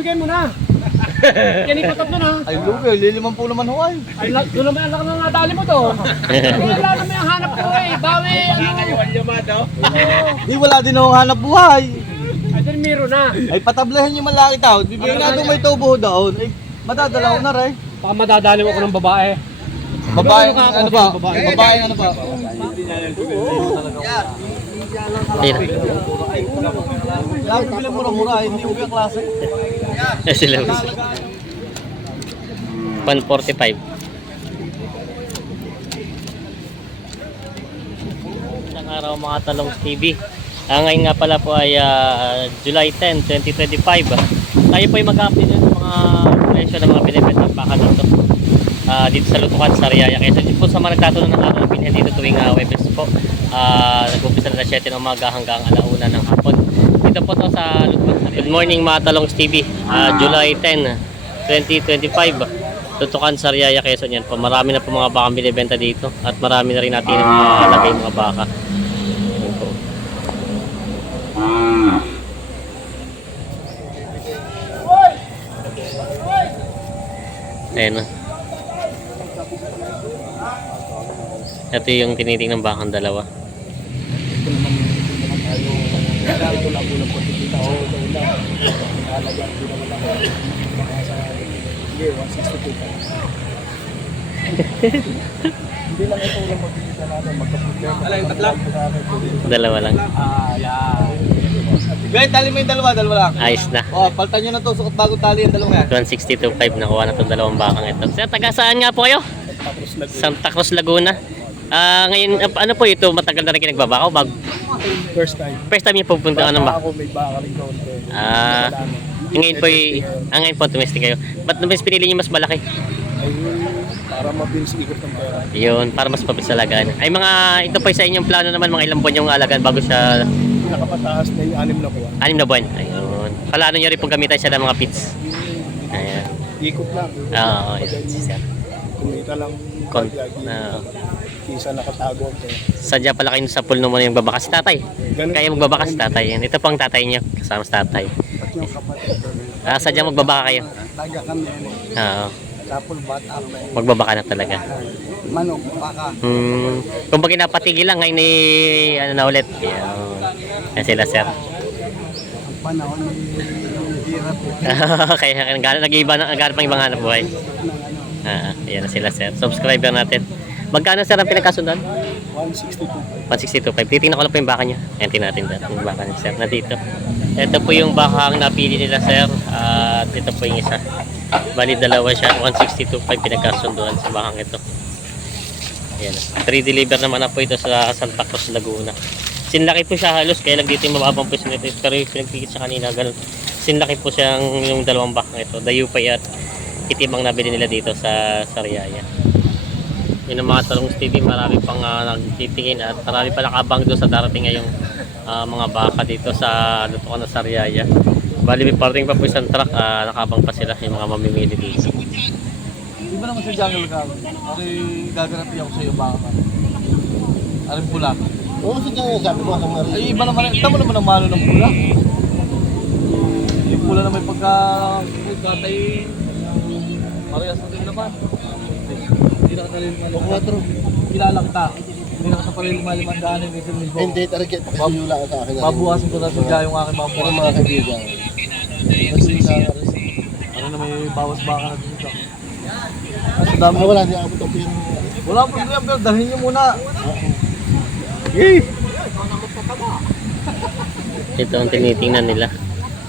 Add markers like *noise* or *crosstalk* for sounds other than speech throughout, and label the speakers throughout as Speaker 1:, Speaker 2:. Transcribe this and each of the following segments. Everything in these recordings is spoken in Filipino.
Speaker 1: bigay mo na. Yan yung tatlo na.
Speaker 2: Ay, lugi. Liliman po naman huway.
Speaker 1: Ay, la- doon naman ang laki ng nadali mo to. Ay, *laughs* wala naman yung hanap ko eh. Bawi, ano.
Speaker 2: Di wala din akong hanap buhay.
Speaker 1: Ay, din miro na.
Speaker 2: Ay, patablahin nyo malaki tao. Bibigyan na doon may tubo daon. Ay, madadala ko na rin.
Speaker 1: Baka madadali ako ng babae.
Speaker 2: Babae, ano ba? Babae, ano ba?
Speaker 3: Ayun.
Speaker 2: Lagi bilang mura-mura.
Speaker 3: Eh, sila. 145. Isang araw mga talong TV. Ah, ngayon nga pala po ay ah, July 10, 2025. Tayo po ay mag-update sa mga presyo ng mga binibenta baka dito. Ah, dito sa Lutukan, sa Riyaya. Kaya po sa mga nagtatanong ng araw ng binhan dito tuwing uh, Webes po. Ah, nag-umpisa na 7 ng umaga hanggang alauna ng hapon. Dito po to sa. Good morning mga talong TV. Ah, July 10, 2025. Tutukan sa Riyaya Quezon yan po. Marami na po mga bakang binibenta dito at marami na rin natin ang mga lagay mga baka. Ayan o. Ito yung tinitingnan bakang dalawa. Dalawa lang.
Speaker 2: Ah, yan. Guys, tali mo yung dalawa, dalawa lang.
Speaker 3: Ayos na.
Speaker 2: Oh, paltan nyo na to, sukat bago tali yung dalawa yan.
Speaker 3: 162.5 nakuha na itong dalawang bakang ito. Sir, taga saan nga po kayo? Santa Cruz, Laguna. Ah, ngayon, ah, ano po ito? Matagal na rin kayo nagbabaka o bag?
Speaker 4: First time.
Speaker 3: First time niyo pupunta ano ba?
Speaker 4: Ako may baka rin doon.
Speaker 3: Ah, ngayon po, y- ah, ngayon po tumesting kayo. Ba't naman pinili niyo mas malaki?
Speaker 4: Ay, para mabilis ikot ng pera.
Speaker 3: Yun, para mas mabilis alagaan. Ay mga, ito po sa inyong plano naman, mga ilang buwan yung alagaan bago siya
Speaker 4: Nakapataas na yung anim na buwan.
Speaker 3: anim na buwan. Ayun. Plano niyo rin po gamitan siya ng mga pits. Ayan.
Speaker 4: Ikot lang.
Speaker 3: Oo, yun. Sir.
Speaker 4: Kumita lang.
Speaker 3: Kon,
Speaker 4: lagi.
Speaker 3: na,
Speaker 4: Kisa nakatago ang pera.
Speaker 3: sadya pala kayo sa pool naman yung babaka si tatay.
Speaker 4: Ganun.
Speaker 3: Kaya magbabaka si tatay. Yan. Ito po ang tatay niyo, kasama si tatay.
Speaker 4: At yung kapatid.
Speaker 3: Ah, sadya magbabaka kayo.
Speaker 4: Taga kami.
Speaker 3: Oo,
Speaker 4: Kapul bata.
Speaker 3: magbabaka na talaga.
Speaker 4: Manok, baka.
Speaker 3: Hmm, kung bagay napatigil lang, ngayon ni, ano na ulit. Yan. Yan sila, sir.
Speaker 4: Ang panahon hirap. *laughs*
Speaker 3: Kaya nag- nag-iba na, nag pang ibang hanap buhay. Ah, yan na sila, sir. Subscriber natin. Magkano, sir, ang pinagkasundan?
Speaker 4: 162.
Speaker 3: 162.5. Titingnan ko lang po yung baka niya. Ayan, tingnan natin dito. Yung baka niya, sir. Nandito. Ito po yung baka ang napili nila, sir. At ito po yung isa. Bali, dalawa siya. 162.5 pinagkasunduan sa bakang ito. Ayan. 3 deliver naman na po ito sa Santa Cruz, Laguna. Sinlaki po siya halos, kaya lang dito yung mababang pwesto nito. Pero yung pinagpikit siya kanina, ganun. Sinlaki po siyang yung dalawang bakang ito. Dayupay at itim ang nabili nila dito sa Sariaya. Yun ang mga talong TV, marami pang uh, nagtitingin at marami pa nakabang doon sa darating ngayong ah, mga baka dito sa Lutukan na Sariaya. Bali, may parating pa po isang truck, ah, nakabang pa sila yung mga mamimili dito.
Speaker 2: Di ba naman sa jungle ka? Ako gagaranti ako sa iyo baka ka. Alam pula.
Speaker 4: Oo, sa dyan sabi ko sa Maria.
Speaker 2: Ay, iba naman. Tama naman ang malo ng pula. Yung pula na may pagka... Katay... Parehas na din naman. Hindi na katalil lima lima. Kilala kita. Hindi na katalil lima lima daan yung isang libo.
Speaker 4: Hindi, target. Kasi yula ka sa akin.
Speaker 2: Babukasin ko na sa yung aking mga pula.
Speaker 4: mga kaibigan.
Speaker 2: Kasi sa... Ano na may bawas baka na dito. Kasi dami.
Speaker 4: Wala, hindi abot ang pera.
Speaker 2: Wala problema pero dalhin niyo muna.
Speaker 3: Ito ang tinitingnan nila.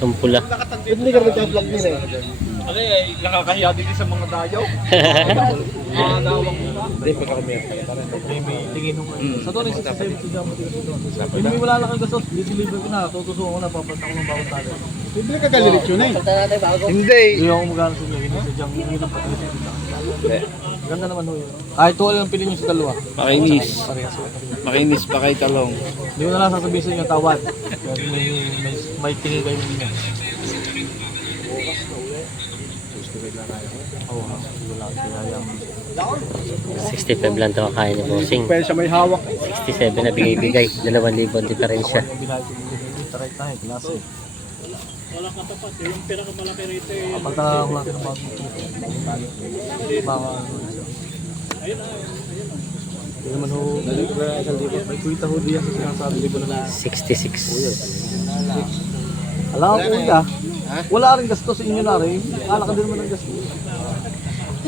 Speaker 3: Itong pula.
Speaker 4: Hindi ka nagka-vlog nila eh.
Speaker 2: Ano eh, nakakahiya din sa mga dayaw. *laughs* Mga dawang
Speaker 4: Hindi, pagka kami.
Speaker 2: may may tingin nung ano. Sa doon, isa sa sa'yo, sa damo dito sa doon. Yung may wala lang kang gastos, dideliver ko na, tutusukan ko na, papunta ko ng bawat tayo.
Speaker 4: Hindi ka kalilit yun eh.
Speaker 2: Hindi! Hindi ako magano sa inyo, hindi sa diyang, hindi ng patuloy sa. Ganda naman ho yun. Kahit tuwal lang pili nyo sa dalawa.
Speaker 5: Makinis. Makinis pa kay talong.
Speaker 2: Hindi ko na lang sasabihin sa inyo tawad. Kasi may, may, may tingin kayo ninyo. Oo, ha. Wala. Kaya yung
Speaker 3: 65 lang ito kaya ni Bossing.
Speaker 4: Pwede siya may hawak.
Speaker 3: 67 na bigay-bigay. 2,000 diferensya.
Speaker 2: Yung binayad ko dito, dito, right tayo, klase.
Speaker 1: Wala katapat. eh. Yung pinakamalaki rito eh.
Speaker 2: Kapag ang laki ng bago. Baka ano. Hindi naman ho. May kuwita ho diyan sa sinasabi ko na
Speaker 3: 66.
Speaker 2: Alam ko kuya, wala rin gasto sa inyo na rin. Ala ka din naman ng gasto.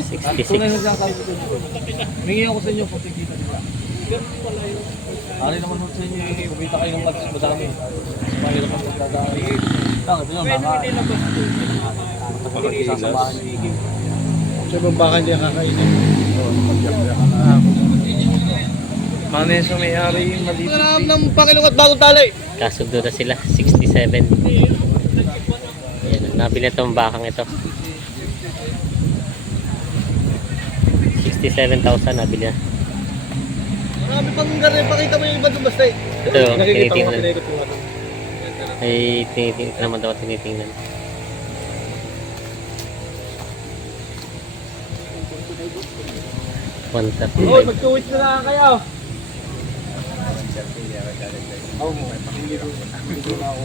Speaker 2: Tunay na
Speaker 3: 66.
Speaker 2: dyan sabi ko. Humingi ako sa inyo kung tikita nila. Ari naman ho sa inyo, eh, kumita kayo ng mas madami. Mahirap ang pagdadaan. Tanga, yun, mga... Isasamahan niyo.
Speaker 4: Sa ibang baka hindi kakainin.
Speaker 2: Maneso may ari maliit. Alam ng Panginoon at bagong tali.
Speaker 3: Kasundo na sila. 67. Ayan, nabili na itong bakang ito. 67,000 nabili na.
Speaker 2: Marami pang ganun. Pakita mo yung iba doon basta eh.
Speaker 3: Ito, tinitingnan.
Speaker 4: ano.
Speaker 3: Ay, tinitingnan naman daw tinitingnan. One tap.
Speaker 2: Hoy, mag-tweet na lang kayo. Oo mo. Hindi ko hindi ko na ako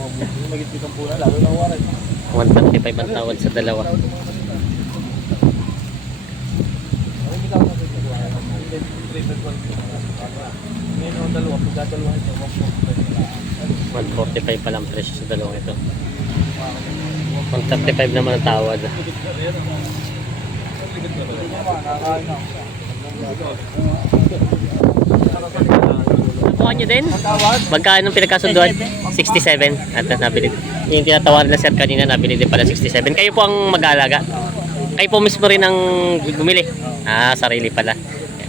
Speaker 2: magigit ang pula lalo na waran.
Speaker 3: 135 ang tawad sa dalawa.
Speaker 2: Hindi ka ako Ang dalawa, pag dadalawa ito,
Speaker 3: 145 pa lang presyo sa dalawang ito. 135 naman ang tawad. Nakuha nyo din? Magkano pinagkasunduan? 67. At nabili. Yung tinatawaran na sir kanina, nabili din pala 67. Kayo po ang mag-aalaga? Kayo po mismo rin ang bumili? Ah, sarili pala.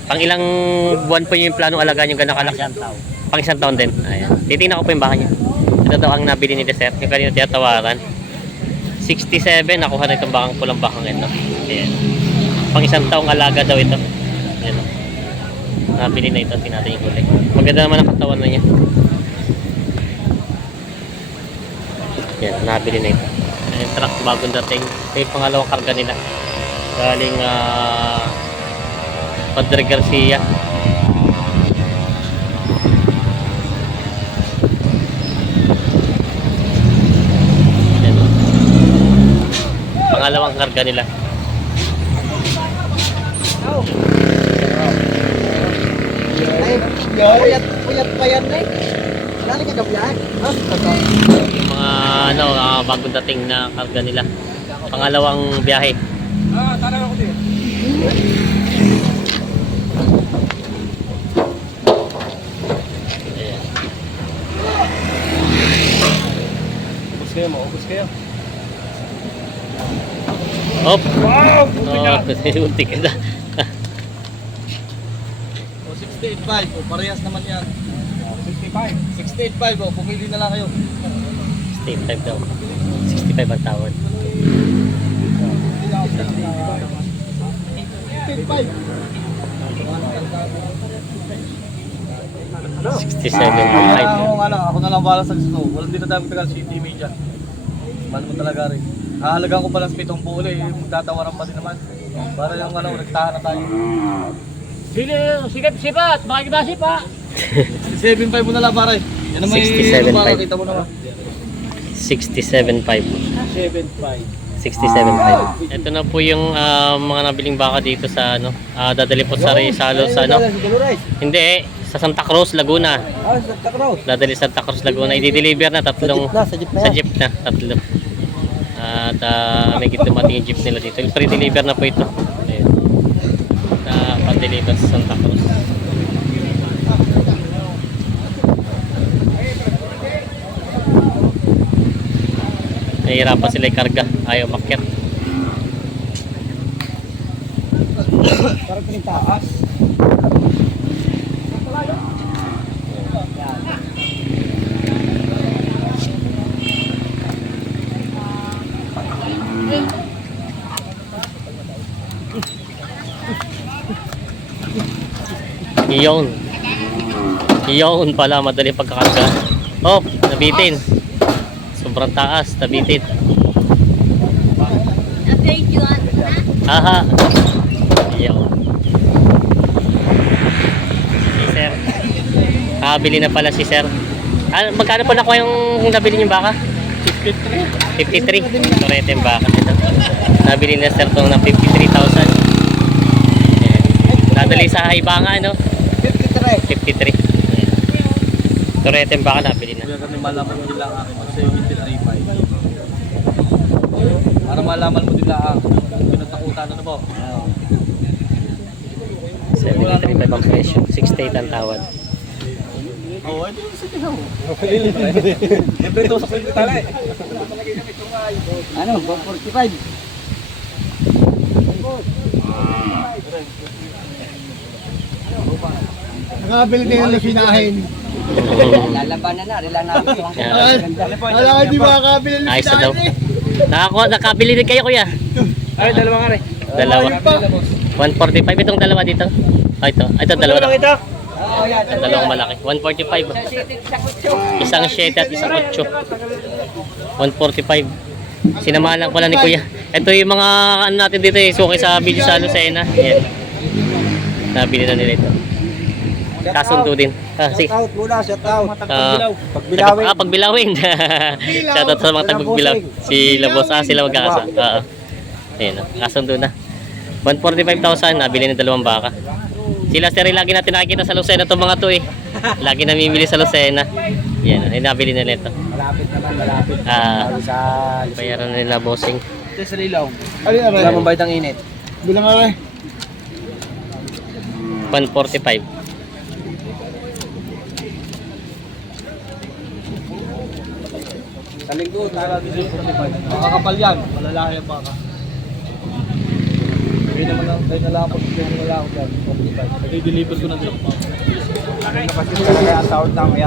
Speaker 3: Pang ilang buwan po yung planong alagaan yung gano'ng kalaki? Pang isang taon din. Ayan. Titingnan ko po yung baka niya. Ito daw ang nabili ni sir. Yung kanina tinatawaran. 67. Nakuha na itong bakang pulang bakang ito. Ayan. Pang isang taong alaga daw ito. Ayan. Nabili na ito. Tinatay yung huli. Maganda naman ang katawan na niya. Yan, nabili na ito. Yung truck bagong dating. Ito yung pangalawang karga nila. Galing ah Padre Garcia. Pangalawang karga nila.
Speaker 2: Puyat, puyat pa yan eh. Lali ka gabiyahan.
Speaker 3: Yung mga ano, ah, bagong dating na karga nila. Pangalawang biyahe.
Speaker 2: Ah, tara ako din.
Speaker 3: Ayan.
Speaker 2: Ubus kayo mo, ubus kayo.
Speaker 3: Hop! Wow! Oh, unti *laughs* ka na.
Speaker 2: O, 68.5. O, parehas naman yan.
Speaker 1: 65.
Speaker 2: 68.5. O, pumili na lang kayo.
Speaker 3: 65 daw. 65 ang tawad. 67
Speaker 2: Kaya
Speaker 3: ang
Speaker 2: ako, ano, ako na lang bala sa gusto. Walang dito tayo magtagal si TV dyan. Mahal mo talaga rin. Hahalagaan ko pala sa pitong puli. Eh, magtatawaran pa din naman. Para yung ano, nagtahan na tayo.
Speaker 1: Sige, sige, sipat. Makikibasi pa.
Speaker 2: 7.5 mo na lang pare. Yan naman
Speaker 3: 67.5.
Speaker 2: yung makakita mo naman.
Speaker 3: 67.5.
Speaker 1: 75.
Speaker 3: 67.5. Ito na po yung ah, mga nabiling baka dito sa ano, ah, dadali po sa Rizalo sa ano. Hindi eh, sa Santa Cruz, Laguna.
Speaker 2: Ah, sa Takraw.
Speaker 3: Dadali sa Santa Cruz, Laguna. I-deliver na tatlong
Speaker 2: sa jeep
Speaker 3: sa jeep na, tatlo. At uh, may dumating yung jeep nila dito. Pre-deliver na po ito. Ayun. Na pa-deliver sa Santa Cruz. Nahihirapan sila ikarga. Ayaw makyat.
Speaker 1: Parang pinitaas.
Speaker 3: Iyon. Iyon pala, madali pagkakarga. Oh, nabitin. Sobrang taas, nabitin. Aha. Iyon. Si sir. Nakabili na pala si sir. Ah, magkano pa nakuha yung nabili niyong baka?
Speaker 1: 53.
Speaker 3: 53. Torete yung baka nito. Nabili na sir itong ng 53,000. Ayan. Nadali sa Haibanga, no? 53. 53. Ayan. Torete yung baka nabili na.
Speaker 2: Kaya kami malaman mo nila ang aking 73.5. Para malaman mo nila ang pinatakutan ano po.
Speaker 3: 73 ang presyo. 68 ang tawad.
Speaker 2: Oo, oh, ito yung sige mo. Siyempre ito sa sekretary eh.
Speaker 1: Ano, 145.
Speaker 4: Nakabili din yung lusinahin.
Speaker 1: Lalabanan na, rila namin ito.
Speaker 4: Wala ka di makakabili ng
Speaker 3: Ayos na daw.
Speaker 4: lusinahin eh.
Speaker 3: Nakakuha, nakabili din kayo kuya.
Speaker 2: Ay, dalawa nga rin.
Speaker 3: Dalawa. 145 itong dalawa dito. Ah, ito. Ah, ito dalawa na.
Speaker 2: ito?
Speaker 3: Ang dalawang malaki. 145. Isang 7 at isang 8. 145. Sinamahan lang pala ni Kuya. Ito yung mga ano natin dito eh. Suki sa video sa Lucena. Yan. Nabili na nila ito. Kasundo din. Ah, sige.
Speaker 1: Out muna, shout out.
Speaker 3: Ah,
Speaker 1: Pagbilawin.
Speaker 3: Ah, *laughs* pagbilawin. Shoutout sa mga tagpagbilaw. Si Labos. Ah, sila magkakasa. Oo. Ayun. ah, Kasundo na. 145,000. Nabili ng dalawang baka. Sila sir, lagi natin nakikita sa Lucena itong mga to eh. *laughs* Lagi namimili sa Lucena. Yan, ay nabili nila ito.
Speaker 1: Malapit naman, malapit.
Speaker 3: Ah,
Speaker 1: Sa
Speaker 3: bayaran na nila bossing.
Speaker 2: Ito sa lilaw.
Speaker 4: Alin aray?
Speaker 2: Wala mong bayad ang init.
Speaker 4: Bilang aray.
Speaker 3: 145.
Speaker 2: Sa linggo, tara dito yung 45. Makakapal yan. Malalaki ang baka. Hindi naman lang, tayo na lang pag yung wala ako dyan. 45. Nag-deliver ko na dito.
Speaker 1: Kasi talaga ang tawad na may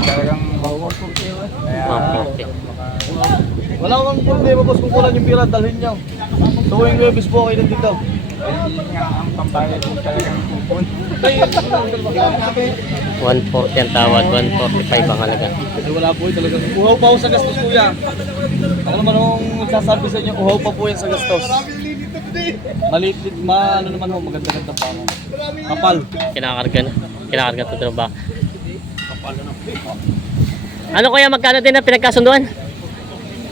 Speaker 1: talagang Kaya,
Speaker 3: Okay.
Speaker 2: Wala akong problema boss kung kulang yung pira, dalhin niyo. Tuwing Webis po kayo nandito.
Speaker 1: Hindi nga ang pambayad mo talagang kupon.
Speaker 3: 140 ang tawad, 145 ang halaga.
Speaker 2: Kasi wala po yun talagang uhaw pa sa gastos kuya. Ako naman akong magsasabi sa inyo, uhaw pa po yan sa gastos. Maliit, ma, ano naman ho, maganda-ganda pa. Kapal.
Speaker 3: Kinakarga na. Kinakarga ito ito ba? Ano kaya magkano din ang pinagkasunduan?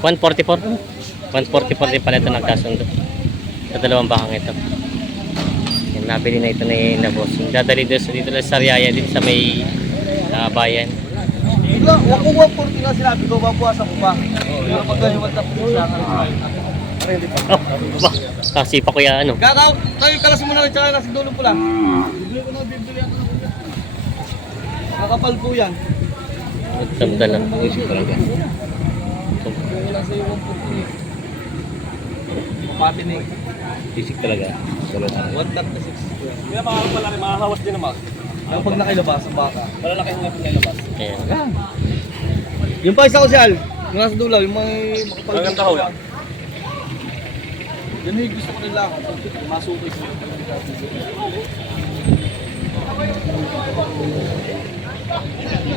Speaker 3: 144? 144 din pala ito nagkasundo. Sa dalawang bakang ito. Nabili na ito ni na bossing. Dadali doon sa dito lang sa Riaya din sa may ah, bayan.
Speaker 2: Wala, wag ko 140 nga sinabi ko, babawasan *laughs* ko pa. Pero pag ganyan, wag tapos sa.
Speaker 3: Oh, ba, kasi pa kuya ano.
Speaker 2: Kakaw, kayo kalas mo na rin, tsaka nasa dulo po lang. Bibili ko na, bibili ako. Kakapal po yan.
Speaker 3: Nagdamdal lang.
Speaker 2: Wala sa iyo 140. Patinig.
Speaker 6: Basic talaga. Solo na.
Speaker 2: 136. Kaya mga pala rin, makahawas din naman. Pero pag nakilabas ang baka. Malalaki ang nakilabas.
Speaker 3: Ayan.
Speaker 2: Yung pa isa ko si Al, yung nasa dulo, yung may makapal. Maganda ho yan. Yan yung gusto ko nila ako. Masuki ko.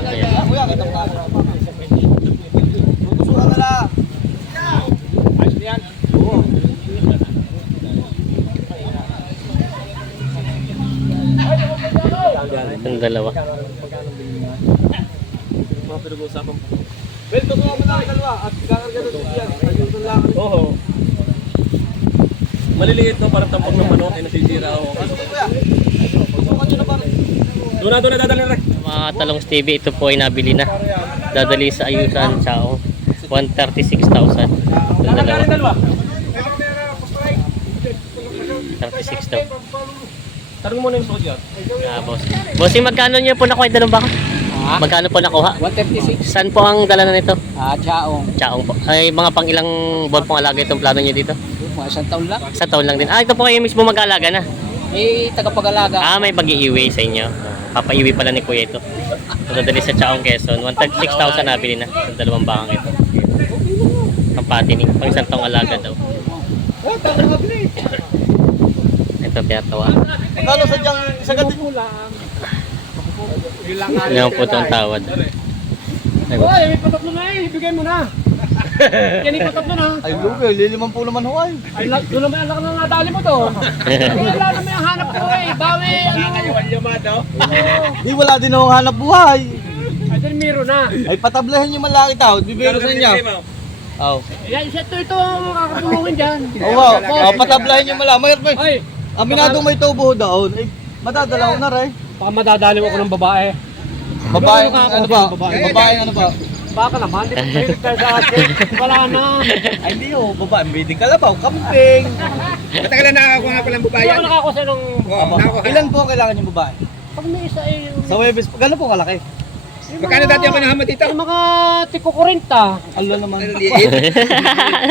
Speaker 3: Ayan.
Speaker 2: Kuya, kita mo
Speaker 3: Ang dalawa.
Speaker 2: Mga pinag-uusapan po. Well, tutuwa mo na ang dalawa at kakarga na doon yan. Ayun na lang. Oo. Maliliit no, parang tampok ng manok, ay nasisira ako. Ano po kuya? Na parang. Doon na doon na dadalhin rin.
Speaker 3: Mga talong Stevie, ito po ay nabili na. Dadali sa Ayusan, Chao. 136,000. Ito dalawa. 36 daw.
Speaker 2: Tarong mo na yung suot yan.
Speaker 3: Ah, boss. Bossing, magkano niyo po nakuha yung dalawang baka? Magkano po nakuha?
Speaker 1: 156.
Speaker 3: Saan po ang dala na nito?
Speaker 1: Ah, Chaong.
Speaker 3: Chaong po. Ay, mga pang ilang buwan pong alaga itong plano niyo dito?
Speaker 1: Mga isang taon lang.
Speaker 3: Sa taon lang din. Ah, ito po kayo mismo mag-aalaga na.
Speaker 1: Eh, tagapag-alaga.
Speaker 3: Ah, may pag-iiwi sa inyo. Papaiwi pala ni Kuya ito. Dadali sa Chaong Quezon. 136,000 nabili na. Sa dalawang bakang ito. Ang patining. Pang isang taong alaga daw.
Speaker 2: Oh, eh.
Speaker 3: Ito, pinatawa.
Speaker 2: Magkano sa diyang isa gati mo lang.
Speaker 3: Ilang po itong tawad.
Speaker 1: Hoy, may patatlo na eh. Ibigay mo na. *laughs* Yan yung patatlo na.
Speaker 2: Ay, lugi, liliman po naman ho ay.
Speaker 1: Doon naman ang ng nadali mo to. *laughs* Eh, wala naman ang hanap ko eh. Bawi, ano.
Speaker 2: Di *laughs* wala din akong hanap buhay.
Speaker 1: Ay, din miro na.
Speaker 2: Ay, patablahin nyo malaki tao. Bibiro sa inyo. Oh.
Speaker 7: Yan, ito, ito ang makakatulungin dyan.
Speaker 2: Oo, oh, patablahin nyo malaman.
Speaker 7: Ay,
Speaker 2: Aminado may tubo daon. Eh, madadala ko na rin.
Speaker 7: baka madadaliw ako ng babae.
Speaker 2: Babae,
Speaker 7: Ano ka,
Speaker 2: ano ba?
Speaker 7: babae?
Speaker 2: Babae, ano ba?
Speaker 7: Baka naman, di ba kayo ka sa atin? Wala na.
Speaker 2: Ay, hindi oh. Babae, breeding kalabaw, kambing.
Speaker 1: Matagal na nakakakuha nga palang
Speaker 7: Hindi ako
Speaker 1: babayan.
Speaker 7: nakakusa ng...
Speaker 1: Oo, nakakuha.
Speaker 2: Ilan po ang kailangan yung babae?
Speaker 7: Pag may isa eh, yung...
Speaker 2: Sa Webes, gano'n po kalaki?
Speaker 1: Magkano dati ang pinahama dito?
Speaker 7: Yung mga tiko 40.
Speaker 2: Alo naman.
Speaker 1: Liit.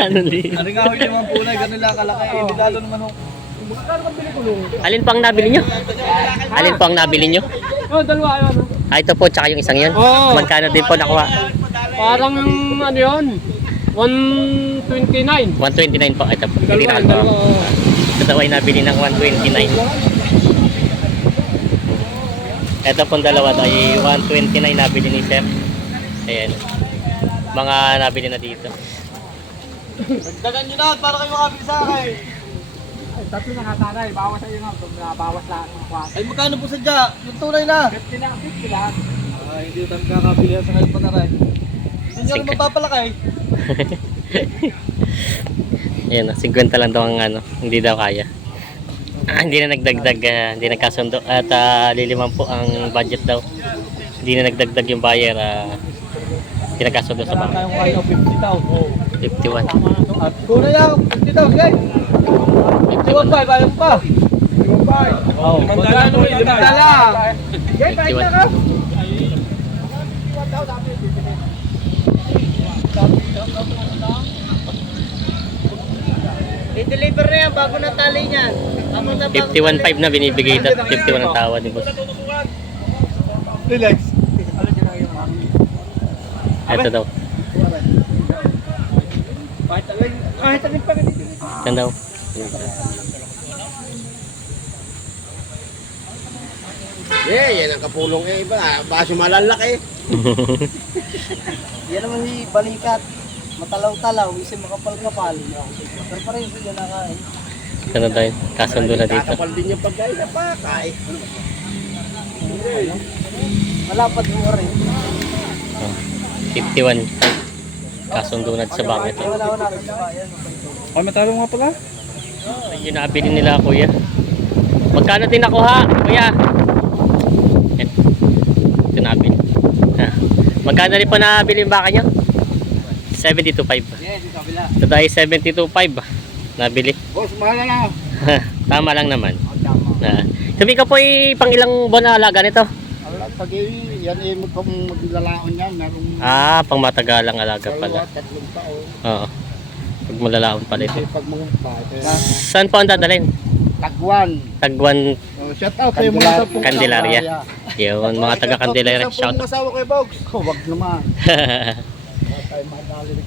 Speaker 3: ano din?
Speaker 2: Ano nga ho yung mga punay, gano'n lang kalaki. Eh, di lalo naman ho.
Speaker 3: Alin po ang nabili nyo? Alin po ang nabili nyo?
Speaker 7: Oh, dalawa yun. ano.
Speaker 3: Ah, ito po, tsaka yung isang yun.
Speaker 7: Oo.
Speaker 3: Magkano din po nakuha?
Speaker 7: Parang ano yun? 129.
Speaker 3: 129 po. Ito po.
Speaker 7: Dalawa,
Speaker 3: ko.
Speaker 7: dalawa.
Speaker 3: Ito daw ay nabili ng 129. Ito pong dalawa daw ay 129 nabili ni Sir. Ayan. Mga nabili na dito.
Speaker 2: Dagan nyo na, para kayo makabili sa akin.
Speaker 7: Tatlo na katanay, bawas sa'yo na. Bawas lahat ng kwas.
Speaker 2: Ay, magkano po sadya? Yung tunay na.
Speaker 7: 50 lang, 50 lang.
Speaker 2: Ay, hindi tayo kakabili sa kayo pa na rin. Hindi nyo rin
Speaker 3: Sige.
Speaker 2: mapapalakay. *laughs*
Speaker 3: Ayan, 50 lang daw ang ano. Hindi daw kaya. Ah, hindi na nagdagdag, ah, hindi nagkasundo. At ah, liliman po ang budget daw. Hindi na nagdagdag yung buyer. ah, hindi nagkasundo sa bank.
Speaker 2: kayo 50 tao.
Speaker 3: 51.
Speaker 2: At tunay na, 50 tao, sige. 51 pa, bayan pa. Oh, magkano mo yung dala?
Speaker 3: 51.
Speaker 7: I-deliver na yan bago na tali niyan.
Speaker 3: 51.5 na binibigay daw. 51 ang tawa ni boss.
Speaker 2: Relax.
Speaker 3: Ito daw.
Speaker 7: Kahit alin pa ganito.
Speaker 3: Yan daw.
Speaker 4: Eh, yan ang kapulong eh. Iba, baso malalaki. *laughs*
Speaker 2: Yan naman si balikat. Matalaw-talaw, isa makapal-kapal. Pero pa rin sila nakain.
Speaker 3: Ano yun? Kasundo na dito.
Speaker 4: Kakapal din yung pagkain na pakay.
Speaker 2: Malapad mo rin.
Speaker 3: Oh, 51. Kasundo na sa
Speaker 2: bayan.
Speaker 1: Oh, matalo nga pala.
Speaker 3: Ayun nabili nila kuya. Magkano din nakuha kuya? Yan. Ito nabili. Ha. Magkano rin po nabili yung baka nyo? 72.5.
Speaker 2: Yes, yung kabila.
Speaker 3: Ito tayo 72.5. Nabili.
Speaker 4: Boss, mahal na lang. *laughs*
Speaker 3: Tama lang naman.
Speaker 2: Oh, tama.
Speaker 3: Na. Sabi ka po eh, pang ilang buwan na alaga nito?
Speaker 4: Pag eh, yan eh, kung maglalaon yan, merong
Speaker 3: Ah, pang matagalang alaga pala.
Speaker 4: tatlong taon.
Speaker 3: Oo. Pag malalaon pala ito.
Speaker 4: Pag mga
Speaker 3: Saan po ang dadalhin?
Speaker 4: tagwan.
Speaker 3: Tagwan
Speaker 4: shout out kayo mga sa pong
Speaker 3: Candelaria. Yun, mga taga Candelaria. Shout
Speaker 4: Shout asawa kay Bogs. *laughs* Oh, wag naman. Tayo madali rin